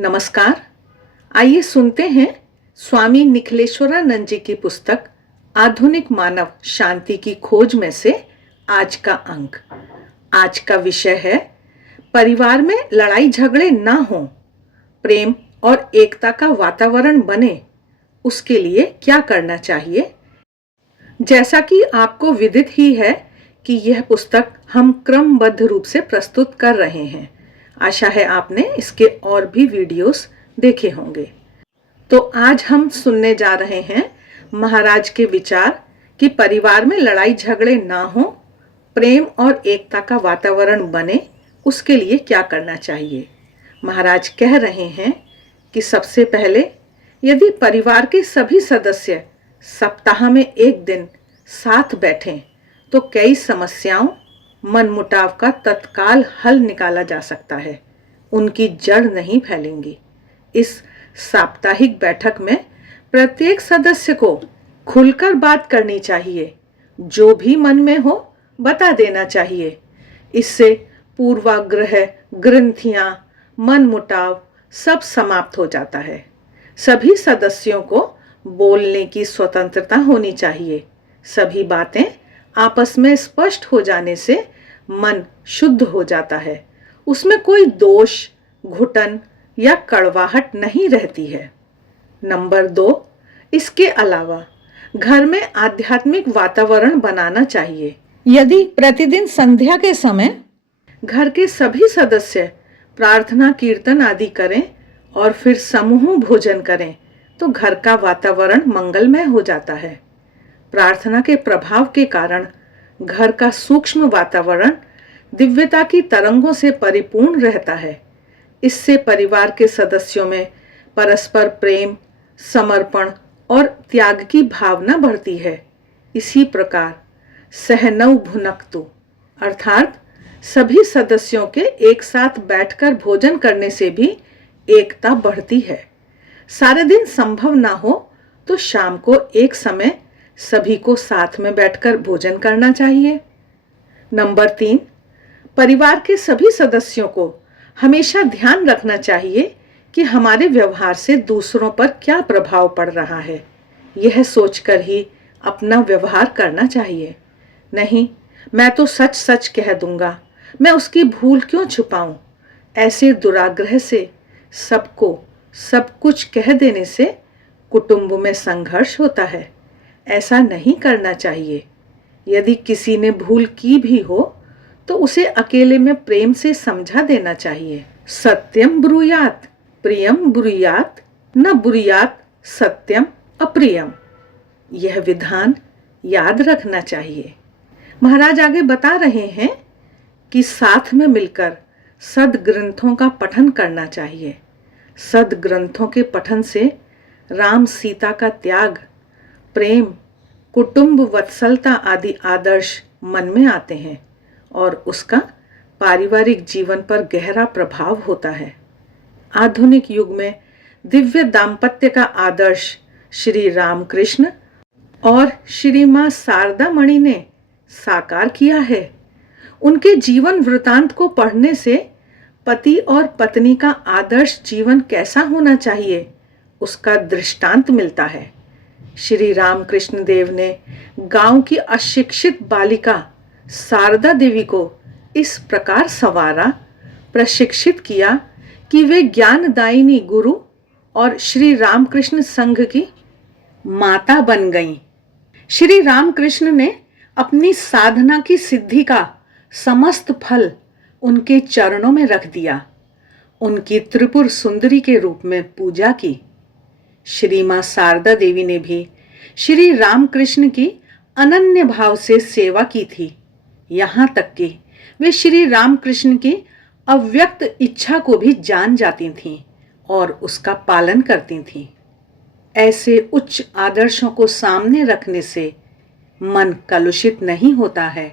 नमस्कार। आइए सुनते हैं स्वामी निखिलेश्वरानंद जी की पुस्तक आधुनिक मानव शांति की खोज में से आज का अंक। आज का विषय है परिवार में लड़ाई झगड़े ना हो, प्रेम और एकता का वातावरण बने, उसके लिए क्या करना चाहिए। जैसा कि आपको विदित ही है कि यह पुस्तक हम क्रमबद्ध रूप से प्रस्तुत कर रहे हैं। आशा है आपने इसके और भी वीडियोस देखे होंगे। तो आज हम सुनने जा रहे हैं महाराज के विचार कि परिवार में लड़ाई झगड़े ना हो, प्रेम और एकता का वातावरण बने, उसके लिए क्या करना चाहिए। महाराज कह रहे हैं कि सबसे पहले यदि परिवार के सभी सदस्य सप्ताह में एक दिन साथ बैठें तो कई समस्याओं, मनमुटाव का तत्काल हल निकाला जा सकता है। उनकी जड़ नहीं फैलेंगी। इस साप्ताहिक बैठक में प्रत्येक सदस्य को खुलकर बात करनी चाहिए। जो भी मन में हो बता देना चाहिए। इससे पूर्वाग्रह, ग्रंथियां, मनमुटाव सब समाप्त हो जाता है। सभी सदस्यों को बोलने की स्वतंत्रता होनी चाहिए। सभी बातें आपस में स्पष्ट हो जाने से मन शुद्ध हो जाता है। उसमें कोई दोष, घुटन या कड़वाहट नहीं रहती है। नंबर 2, इसके अलावा घर में आध्यात्मिक वातावरण बनाना चाहिए। यदि प्रतिदिन संध्या के समय घर के सभी सदस्य प्रार्थना, कीर्तन आदि करें और फिर समूह भोजन करें तो घर का वातावरण मंगलमय हो जाता है। प्रार्थना के प्रभाव के कारण घर का सूक्ष्म वातावरण दिव्यता की तरंगों से परिपूर्ण रहता है। इससे परिवार के सदस्यों में परस्पर प्रेम, समर्पण और त्याग की भावना बढ़ती है। इसी प्रकार सहनौ भुनक्तु अर्थात सभी सदस्यों के एक साथ बैठकर भोजन करने से भी एकता बढ़ती है। सारे दिन संभव ना हो तो शाम को एक समय सभी को साथ में बैठकर भोजन करना चाहिए। नंबर 3, परिवार के सभी सदस्यों को हमेशा ध्यान रखना चाहिए कि हमारे व्यवहार से दूसरों पर क्या प्रभाव पड़ रहा है। यह सोचकर ही अपना व्यवहार करना चाहिए। नहीं, मैं तो सच सच कह दूंगा, मैं उसकी भूल क्यों छुपाऊं। ऐसे दुराग्रह से सबको सब कुछ कह देने से कुटुंब में संघर्ष होता है। ऐसा नहीं करना चाहिए। यदि किसी ने भूल की भी हो तो उसे अकेले में प्रेम से समझा देना चाहिए। सत्यम ब्रूयात, प्रियम ब्रूयात, न ब्रूयात सत्यम अप्रियम। यह विधान याद रखना चाहिए। महाराज आगे बता रहे हैं कि साथ में मिलकर सद्ग्रंथों का पठन करना चाहिए। सद्ग्रंथों के पठन से राम सीता का त्याग, प्रेम, कुटुंब वत्सलता आदि आदर्श मन में आते हैं और उसका पारिवारिक जीवन पर गहरा प्रभाव होता है। आधुनिक युग में दिव्य दाम्पत्य का आदर्श श्री रामकृष्ण और श्री मां शारदा मणि ने साकार किया है। उनके जीवन वृतांत को पढ़ने से पति और पत्नी का आदर्श जीवन कैसा होना चाहिए उसका दृष्टांत मिलता है। श्री रामकृष्ण देव ने गांव की अशिक्षित बालिका शारदा देवी को इस प्रकार संवारा, प्रशिक्षित किया कि वे ज्ञानदायिनी गुरु और श्री रामकृष्ण संघ की माता बन गईं। श्री रामकृष्ण ने अपनी साधना की सिद्धि का समस्त फल उनके चरणों में रख दिया। उनकी त्रिपुर सुंदरी के रूप में पूजा की। श्री मां शारदा देवी ने भी श्री रामकृष्ण की अनन्य भाव से सेवा की थी। यहाँ तक कि वे श्री रामकृष्ण की अव्यक्त इच्छा को भी जान जाती थीं और उसका पालन करती थीं। ऐसे उच्च आदर्शों को सामने रखने से मन कलुषित नहीं होता है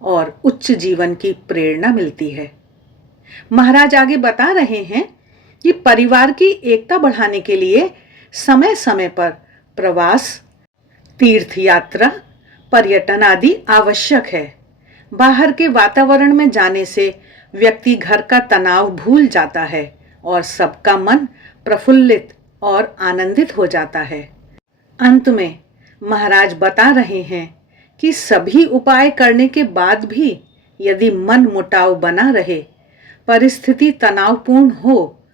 और उच्च जीवन की प्रेरणा मिलती है। महाराज आगे बता रहे हैं कि परिवार की एकता बढ़ाने के लिए समय समय पर प्रवास, तीर्थ यात्रा, पर्यटन आदि आवश्यक है। बाहर के वातावरण में जाने से व्यक्ति घर का तनाव भूल जाता है और सबका मन प्रफुल्लित और आनंदित हो जाता है। अंत में महाराज बता रहे हैं कि सभी उपाय करने के बाद भी यदि मन मुटाव बना रहे, परिस्थिति तनावपूर्ण हो,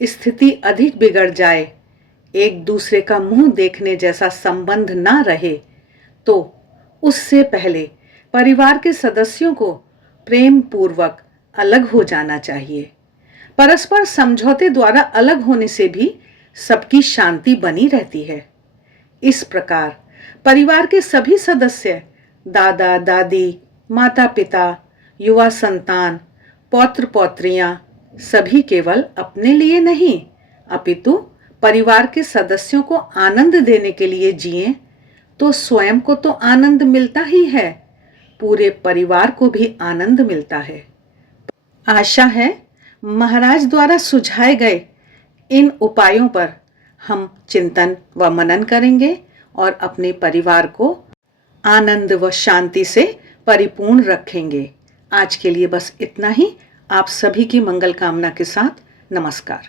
स्थिति अधिक बिगड़ जाए, एक दूसरे का मुंह देखने जैसा संबंध ना रहे, तो उससे पहले परिवार के सदस्यों को प्रेम पूर्वक अलग हो जाना चाहिए। परस्पर समझौते द्वारा अलग होने से भी सबकी शांति बनी रहती है। इस प्रकार परिवार के सभी सदस्य, दादा दादी, माता पिता, युवा संतान, पौत्र पौत्रियां, सभी केवल अपने लिए नहीं अपितु परिवार के सदस्यों को आनंद देने के लिए जिएं, तो स्वयं को तो आनंद मिलता ही है, पूरे परिवार को भी आनंद मिलता है। आशा है महाराज द्वारा सुझाए गए इन उपायों पर हम चिंतन व मनन करेंगे और अपने परिवार को आनंद व शांति से परिपूर्ण रखेंगे। आज के लिए बस इतना ही। आप सभी की मंगल कामना के साथ नमस्कार।